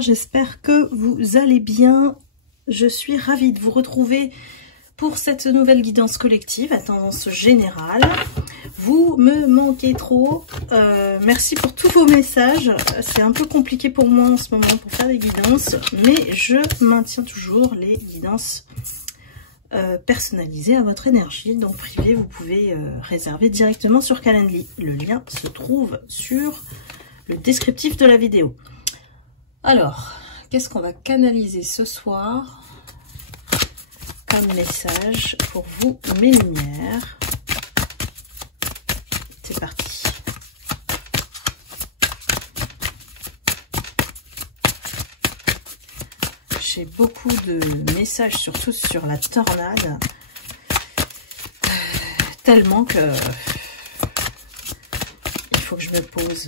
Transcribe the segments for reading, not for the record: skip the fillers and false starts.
lumière, j'espère que vous allez bien. Je suis ravie de vous retrouver pour cette nouvelle guidance collective à tendance générale. Vous me manquez trop. Merci pour tous vos messages. C'est un peu compliqué pour moi en ce moment pour faire des guidances, mais je maintiens toujours les guidances personnalisées à votre énergie. Donc privé, vous pouvez réserver directement sur Calendly. Le lien se trouve sur le descriptif de la vidéo. Alors, qu'est-ce qu'on va canaliser ce soir comme message pour vous, mes lumières? C'est parti. J'ai beaucoup de messages, surtout sur la tornade. Tellement que il faut que je me pose.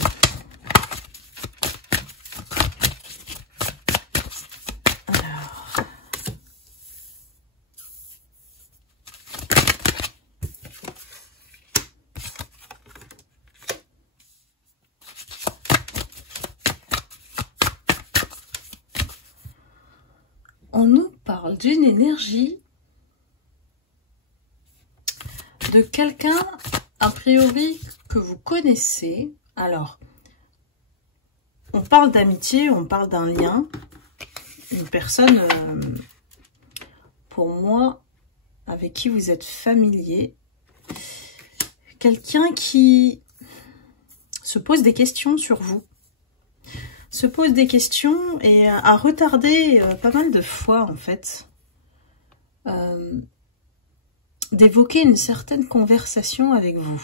On nous parle d'une énergie de quelqu'un, a priori, que vous connaissez. Alors, on parle d'amitié, on parle d'un lien. Une personne, pour moi, avec qui vous êtes familier. Quelqu'un qui se pose des questions sur vous. Se pose des questions et a retardé pas mal de fois, en fait, d'évoquer une certaine conversation avec vous.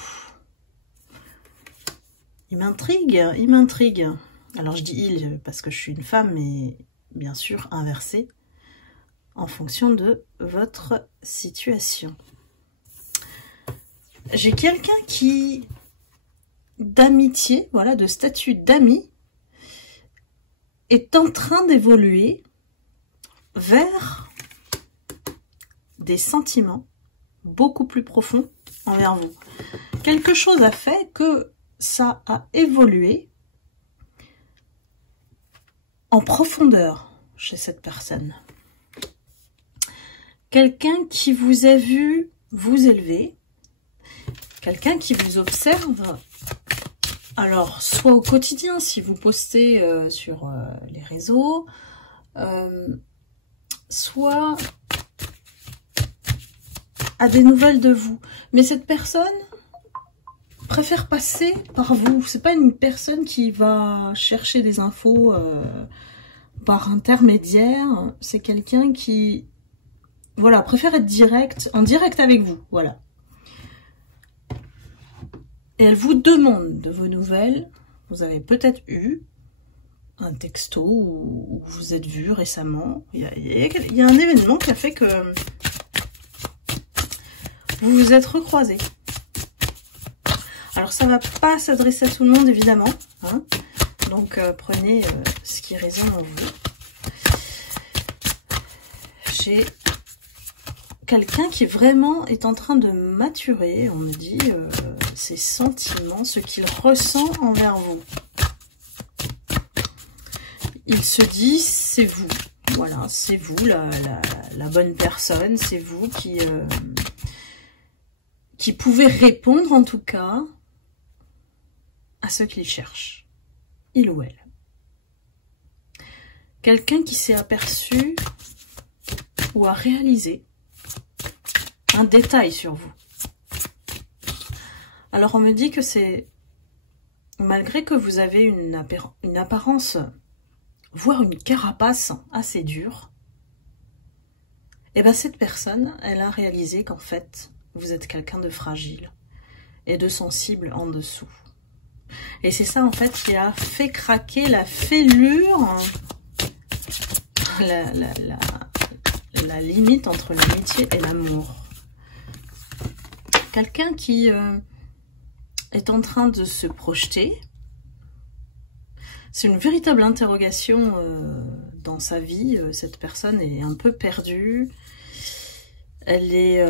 Il m'intrigue, il m'intrigue. Alors je dis il parce que je suis une femme, mais bien sûr inversé en fonction de votre situation. J'ai quelqu'un qui, d'amitié, voilà, de statut d'ami, est en train d'évoluer vers des sentiments beaucoup plus profonds envers vous. Quelque chose a fait que ça a évolué en profondeur chez cette personne. Quelqu'un qui vous a vu vous élever, quelqu'un qui vous observe. Alors, soit au quotidien, si vous postez sur les réseaux, soit à des nouvelles de vous. Mais cette personne préfère passer par vous. C'est pas une personne qui va chercher des infos par intermédiaire. C'est quelqu'un qui, voilà, préfère être en direct avec vous. Voilà. Et elle vous demande de vos nouvelles. Vous avez peut-être eu un texto ou vous vous êtes vu récemment. Il y a un événement qui a fait que vous vous êtes recroisés. Alors ça ne va pas s'adresser à tout le monde évidemment. Hein, donc prenez ce qui résonne en vous. J'ai quelqu'un qui vraiment est en train de maturer, on me dit, ses sentiments, ce qu'il ressent envers vous. Il se dit, c'est vous. Voilà, c'est vous la bonne personne, c'est vous qui pouvez répondre en tout cas à ce qu'il cherche, il ou elle. Quelqu'un qui s'est aperçu ou a réalisé un détail sur vous. Alors on me dit que c'est, malgré que vous avez une apparence, voire une carapace assez dure, et bien cette personne, elle a réalisé qu'en fait, vous êtes quelqu'un de fragile et de sensible en dessous. Et c'est ça en fait qui a fait craquer la fêlure, la limite entre l'amitié et l'amour. Quelqu'un qui est en train de se projeter. C'est une véritable interrogation dans sa vie. Cette personne est un peu perdue. Elle est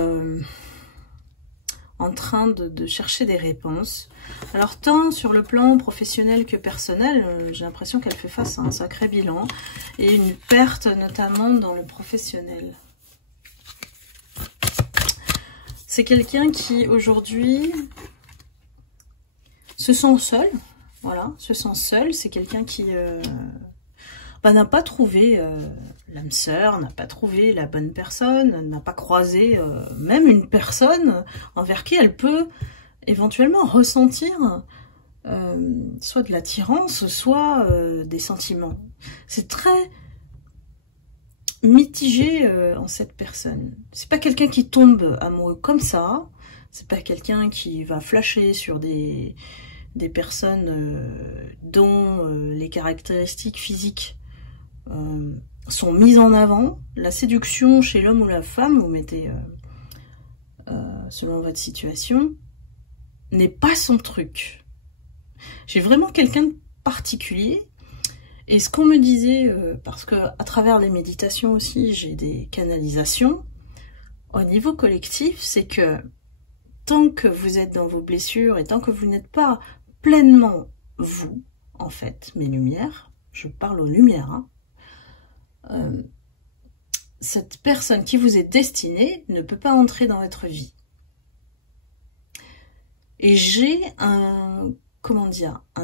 en train de chercher des réponses. Alors, tant sur le plan professionnel que personnel, j'ai l'impression qu'elle fait face à un sacré bilan et une perte, notamment dans le professionnel. C'est quelqu'un qui, aujourd'hui, se sent seul. Voilà, se sent seul. C'est quelqu'un qui n'a pas trouvé l'âme sœur, n'a pas trouvé la bonne personne, n'a pas croisé même une personne envers qui elle peut éventuellement ressentir soit de l'attirance, soit des sentiments. C'est très mitigé en cette personne. C'est pas quelqu'un qui tombe amoureux comme ça, c'est pas quelqu'un qui va flasher sur des personnes dont les caractéristiques physiques sont mises en avant. La séduction chez l'homme ou la femme, vous mettez selon votre situation, n'est pas son truc. J'ai vraiment quelqu'un de particulier. Et ce qu'on me disait, parce que à travers les méditations aussi, j'ai des canalisations, au niveau collectif, c'est que tant que vous êtes dans vos blessures et tant que vous n'êtes pas pleinement vous, en fait, mes lumières, je parle aux lumières, hein, cette personne qui vous est destinée ne peut pas entrer dans votre vie. Et j'ai un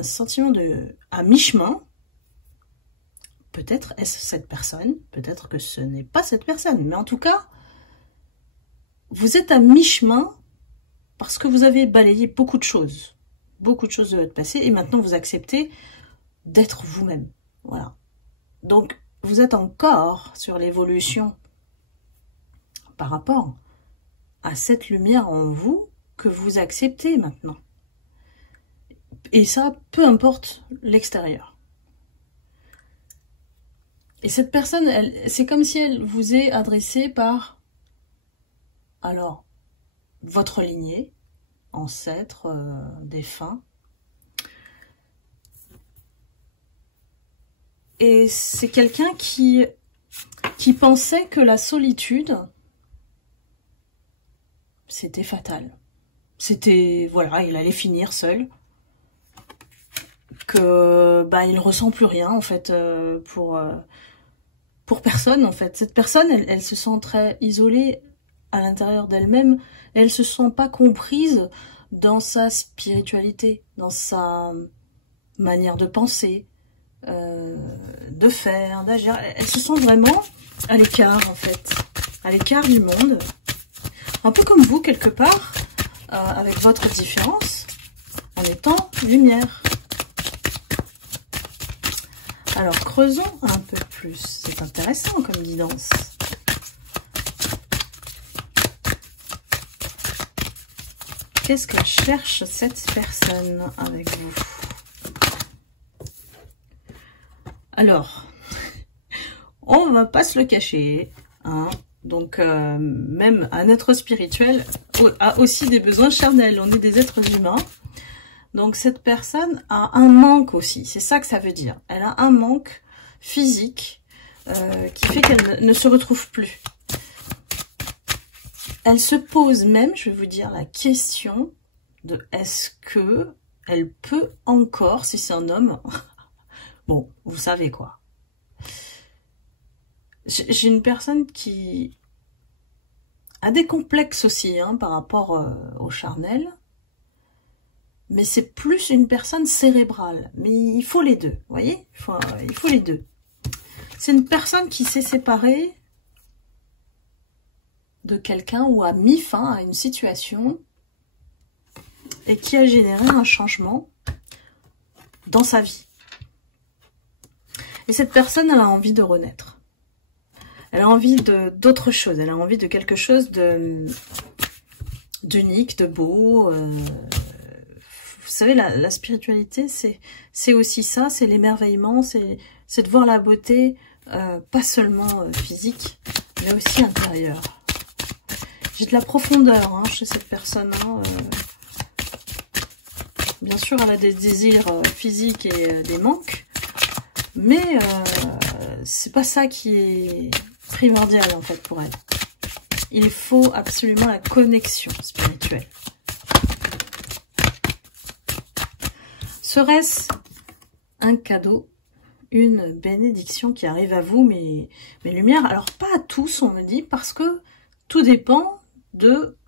sentiment à mi-chemin. Peut-être est-ce cette personne, peut-être que ce n'est pas cette personne, mais en tout cas, vous êtes à mi-chemin parce que vous avez balayé beaucoup de choses de votre passé, et maintenant vous acceptez d'être vous-même. Voilà. Donc, vous êtes encore sur l'évolution par rapport à cette lumière en vous que vous acceptez maintenant. Et ça, peu importe l'extérieur. Et cette personne, c'est comme si elle vous est adressée par, alors, votre lignée, ancêtre, défunt. Et c'est quelqu'un qui pensait que la solitude, c'était fatal. C'était, voilà, il allait finir seul. Que, il ressent plus rien, en fait, pour personne, en fait. Cette personne, elle se sent très isolée à l'intérieur d'elle-même. Elle se sent pas comprise dans sa spiritualité, dans sa manière de penser, de faire, d'agir. Elle se sent vraiment à l'écart, en fait. À l'écart du monde. Un peu comme vous, quelque part, avec votre différence, en étant lumière. Alors, creusons un peu plus. C'est intéressant comme guidance. Qu'est-ce que cherche cette personne avec vous? Alors, on va pas se le cacher, hein. Donc, même un être spirituel a aussi des besoins charnels. On est des êtres humains. Donc, cette personne a un manque aussi. C'est ça que ça veut dire. Elle a un manque physique qui fait qu'elle ne se retrouve plus. Elle se pose même, je vais vous dire, la question de est-ce que elle peut encore, si c'est un homme, bon, vous savez quoi. J'ai une personne qui a des complexes aussi hein, par rapport au charnel. Mais c'est plus une personne cérébrale. Mais il faut les deux, vous voyez, il faut les deux. C'est une personne qui s'est séparée de quelqu'un ou a mis fin à une situation et qui a généré un changement dans sa vie. Et cette personne, elle a envie de renaître. Elle a envie d'autre chose. Elle a envie de quelque chose d'unique, de beau. Vous savez, la spiritualité, c'est aussi ça, c'est l'émerveillement, c'est de voir la beauté, pas seulement physique, mais aussi intérieure. J'ai de la profondeur hein, chez cette personne. Hein, bien sûr, elle a des désirs physiques et des manques, mais c'est pas ça qui est primordial en fait pour elle. Il faut absolument la connexion spirituelle. Serait-ce un cadeau, une bénédiction qui arrive à vous, mes lumières? Alors, pas à tous, on me dit, parce que tout dépend de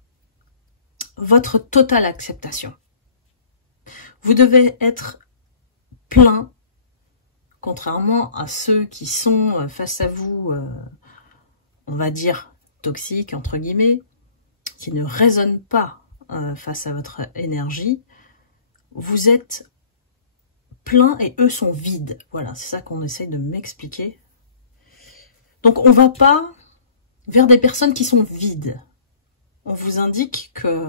votre totale acceptation. Vous devez être plein, contrairement à ceux qui sont face à vous, on va dire, toxiques, entre guillemets, qui ne résonnent pas face à votre énergie. Vous êtes plein et eux sont vides. Voilà, c'est ça qu'on essaye de m'expliquer. Donc, on ne va pas vers des personnes qui sont vides. On vous indique que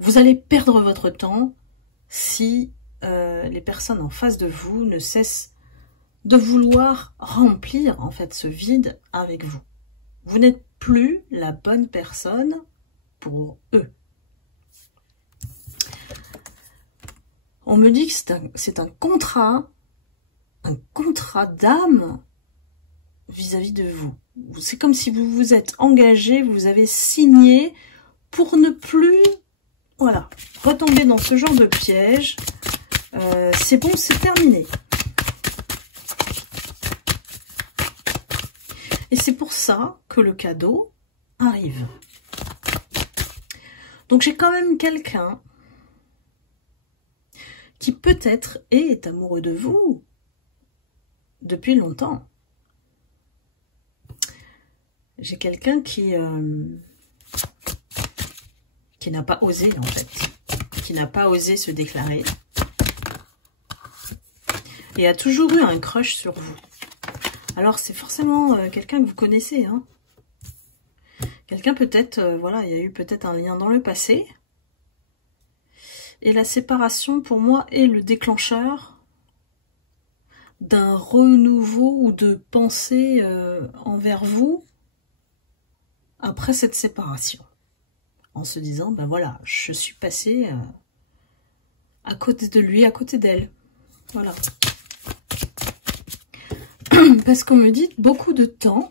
vous allez perdre votre temps si les personnes en face de vous ne cessent de vouloir remplir en fait ce vide avec vous. Vous n'êtes plus la bonne personne pour eux. On me dit que c'est un contrat d'âme vis-à-vis de vous. C'est comme si vous vous êtes engagé, vous avez signé pour ne plus, voilà, retomber dans ce genre de piège. C'est bon, c'est terminé. Et c'est pour ça que le cadeau arrive. Donc j'ai quand même quelqu'un qui peut-être est amoureux de vous depuis longtemps. J'ai quelqu'un qui n'a pas osé, en fait. Qui n'a pas osé se déclarer. Et a toujours eu un crush sur vous. Alors, c'est forcément quelqu'un que vous connaissez. Hein. Quelqu'un peut-être, voilà, il y a eu peut-être un lien dans le passé. Et la séparation, pour moi, est le déclencheur d'un renouveau ou de pensée envers vous après cette séparation. En se disant, ben voilà, je suis passée à côté de lui, à côté d'elle. Voilà. Parce qu'on me dit beaucoup de temps,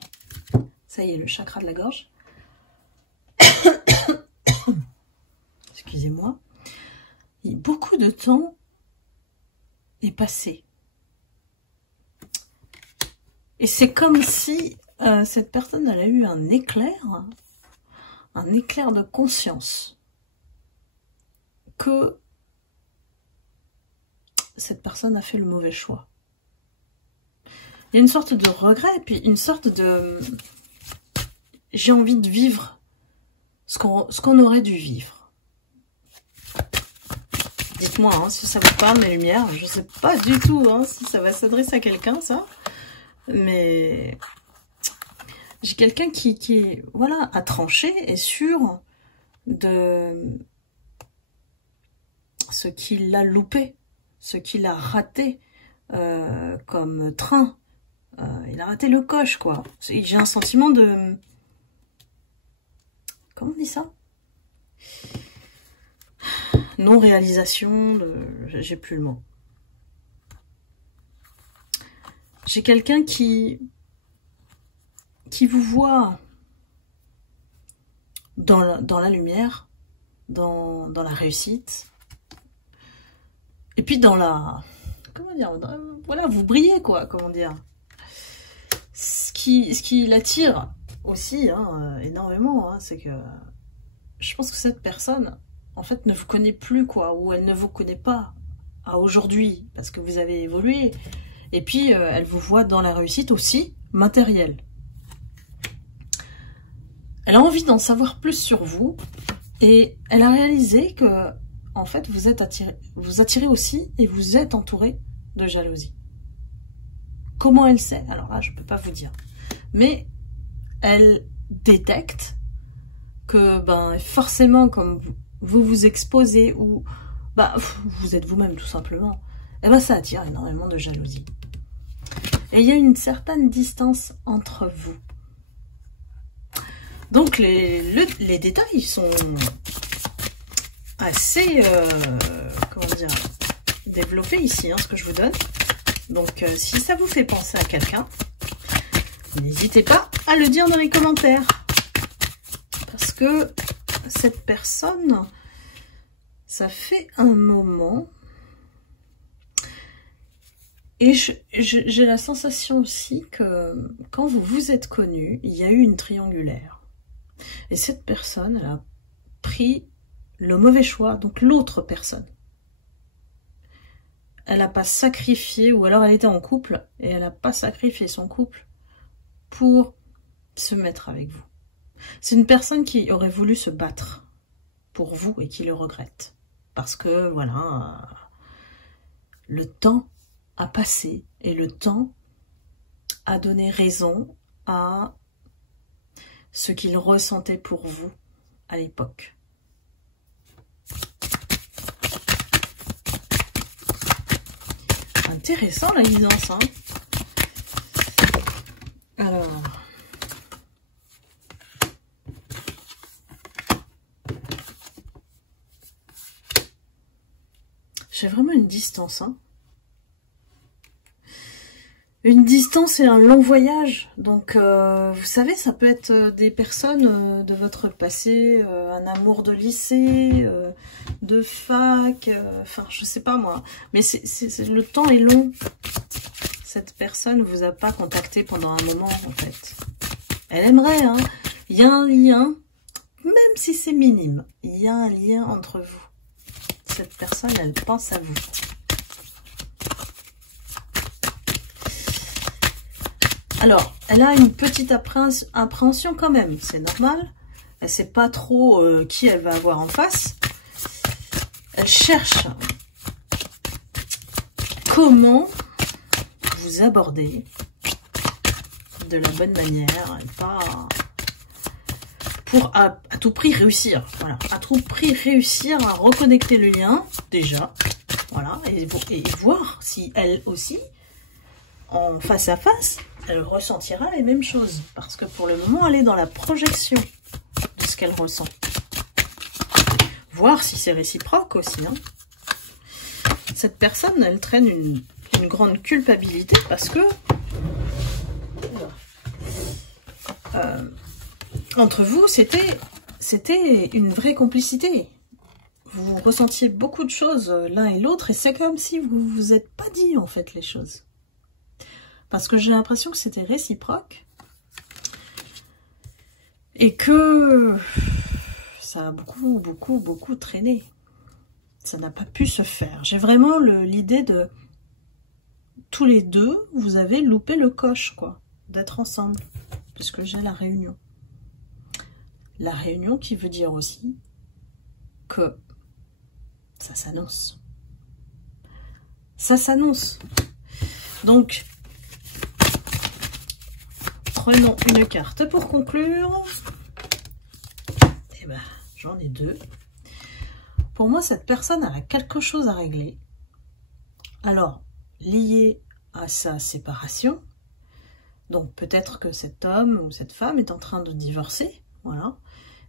ça y est, le chakra de la gorge. Excusez-moi. Beaucoup de temps est passé. Et c'est comme si cette personne, elle a eu un éclair de conscience. Que cette personne a fait le mauvais choix. Il y a une sorte de regret, et puis une sorte de... J'ai envie de vivre ce qu'on aurait dû vivre. Dites-moi hein, si ça vous parle, mes lumières. Je sais pas du tout hein, si ça va s'adresser à quelqu'un, ça. Mais j'ai quelqu'un qui voilà, a tranché et est sûr de ce qu'il a loupé, ce qu'il a raté comme train. Il a raté le coche, quoi. J'ai un sentiment de... Comment on dit ça? Non-réalisation, j'ai plus le mot. J'ai quelqu'un qui vous voit dans la lumière, dans la réussite, et puis dans la... Comment dire? Voilà, vous brillez, quoi, comment dire. Ce qui l'attire aussi, hein, énormément, hein, c'est que je pense que cette personne, en fait, ne vous connaît plus, quoi, ou elle ne vous connaît pas à aujourd'hui, parce que vous avez évolué. Et puis, elle vous voit dans la réussite aussi, matérielle. Elle a envie d'en savoir plus sur vous, et elle a réalisé que, en fait, vous attirez aussi, et vous êtes entouré de jalousie. Comment elle sait? Alors là, je ne peux pas vous dire. Mais elle détecte que, ben, forcément, comme vous vous exposez, ou bah, vous êtes vous-même tout simplement, et ben, ça attire énormément de jalousie. Et il y a une certaine distance entre vous. Donc, les détails sont assez, comment dire, développés ici, hein, ce que je vous donne. Donc, si ça vous fait penser à quelqu'un, n'hésitez pas à le dire dans les commentaires. Parce que cette personne, ça fait un moment Et j'ai la sensation aussi que quand vous vous êtes connus, il y a eu une triangulaire. Et cette personne, elle a pris le mauvais choix, donc l'autre personne. Elle n'a pas sacrifié, ou alors elle était en couple, et elle n'a pas sacrifié son couple pour se mettre avec vous. C'est une personne qui aurait voulu se battre pour vous et qui le regrette. Parce que, voilà, le temps a passé et le temps a donné raison à ce qu'il ressentait pour vous à l'époque. Intéressant la guidance, hein. Alors... j'ai vraiment une distance, hein. Une distance et un long voyage. Donc, vous savez, ça peut être des personnes de votre passé, un amour de lycée, de fac, enfin, je sais pas moi. Mais le temps est long. Cette personne ne vous a pas contacté pendant un moment, en fait. Elle aimerait, hein. Il y a un lien, même si c'est minime, il y a un lien entre vous. Cette personne, elle pense à vous. Alors, elle a une petite appréhension quand même, c'est normal. Elle sait pas trop qui elle va avoir en face. Elle cherche comment vous aborder de la bonne manière et pas pour à tout prix réussir. Voilà, à tout prix réussir à reconnecter le lien déjà. Voilà, et voir si elle aussi, en face à face, elle ressentira les mêmes choses. Parce que pour le moment, elle est dans la projection de ce qu'elle ressent. Voir si c'est réciproque aussi. Hein. Cette personne, elle traîne une grande culpabilité parce que entre vous, c'était une vraie complicité. Vous ressentiez beaucoup de choses l'un et l'autre et c'est comme si vous vous êtes pas dit en fait les choses. Parce que j'ai l'impression que c'était réciproque et que ça a beaucoup traîné. Ça n'a pas pu se faire. J'ai vraiment l'idée de tous les deux, vous avez loupé le coche, quoi, d'être ensemble, puisque j'ai la réunion. La réunion qui veut dire aussi que ça s'annonce. Ça s'annonce. Donc, prenons une carte pour conclure. Eh ben, j'en ai deux. Pour moi, cette personne a quelque chose à régler. Alors, lié à sa séparation. Donc, peut-être que cet homme ou cette femme est en train de divorcer. Voilà.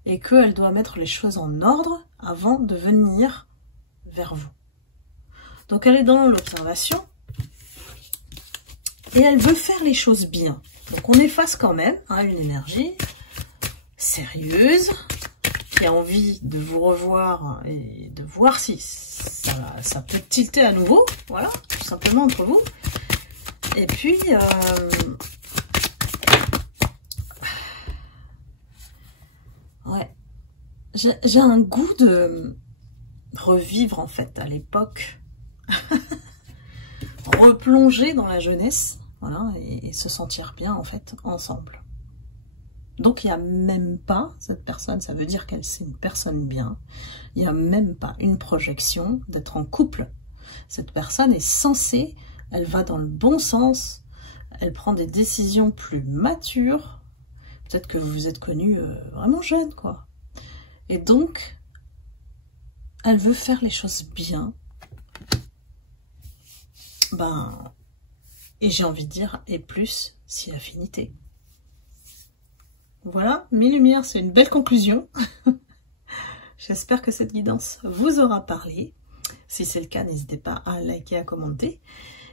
Et qu'elle doit mettre les choses en ordre avant de venir vers vous. Donc, elle est dans l'observation. Et elle veut faire les choses bien. Donc, on est face quand même à une énergie sérieuse, qui a envie de vous revoir et de voir si ça peut tilter à nouveau, voilà, tout simplement entre vous. Et puis, ouais, j'ai un goût de revivre en fait à l'époque, replonger dans la jeunesse, voilà, et se sentir bien en fait ensemble. Donc, il n'y a même pas, cette personne, ça veut dire qu'elle c'est une personne bien. Il n'y a même pas une projection d'être en couple. Cette personne est censée, elle va dans le bon sens, elle prend des décisions plus matures. Peut-être que vous vous êtes connus vraiment jeune, quoi. Et donc, elle veut faire les choses bien. Ben, et j'ai envie de dire, et plus si affinité. Voilà, mes lumières, c'est une belle conclusion. J'espère que cette guidance vous aura parlé. Si c'est le cas, n'hésitez pas à liker, à commenter.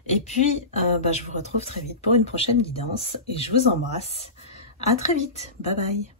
Et puis, je vous retrouve très vite pour une prochaine guidance. Et je vous embrasse. À très vite. Bye bye.